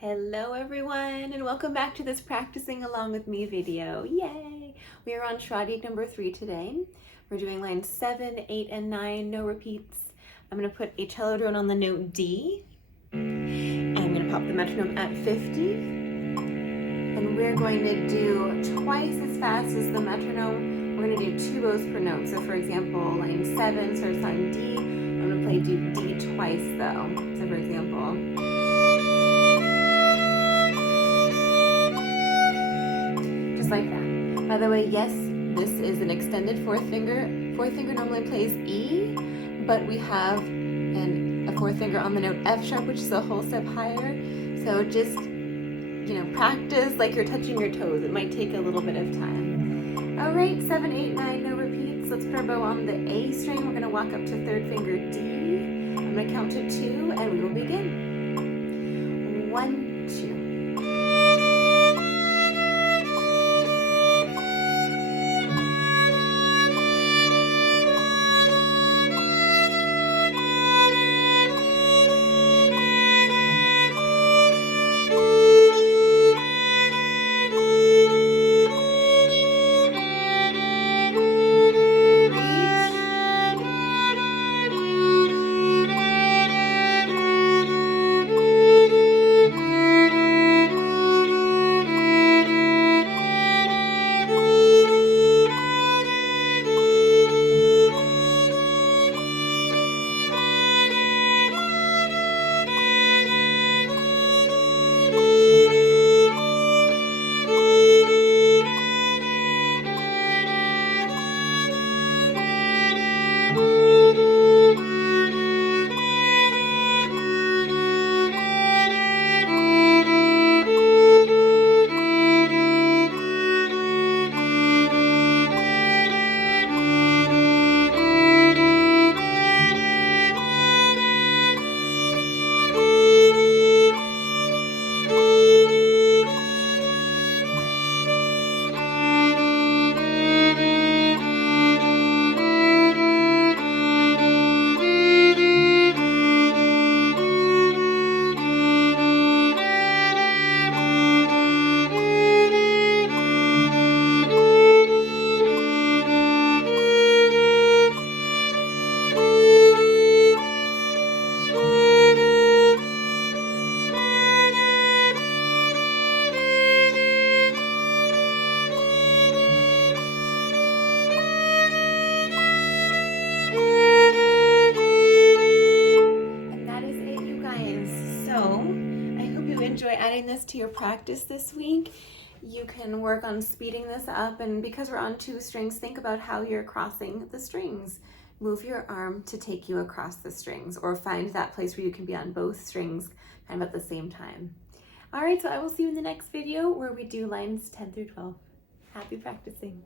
Hello everyone, and welcome back to this practicing along with me video. Yay! We are on Schradieck number 3 today. We're doing lines 7, 8, and 9, no repeats. I'm going to put a cello drone on the note D. I'm going to pop the metronome at 50. And we're going to do twice as fast as the metronome. We're going to do 2 bows per note. So for example, line 7 starts on D. I'm going to play D twice though. So for example, like that. By the way, yes, this is an extended fourth finger. Fourth finger normally plays E, but we have a fourth finger on the note F sharp, which is a whole step higher. So just, practice like you're touching your toes. It might take a little bit of time. All right, 7, 8, 9, no repeats. Let's put our bow on the A string. We're gonna walk up to third finger D. I'm gonna count to 2 and we will begin. 1, 2. Enjoy adding this to your practice this week. You can work on speeding this up, and because we're on 2 strings, think about how you're crossing the strings. Move your arm to take you across the strings, or find that place where you can be on both strings kind of at the same time. All right, so I will see you in the next video where we do lines 10 through 12. Happy practicing.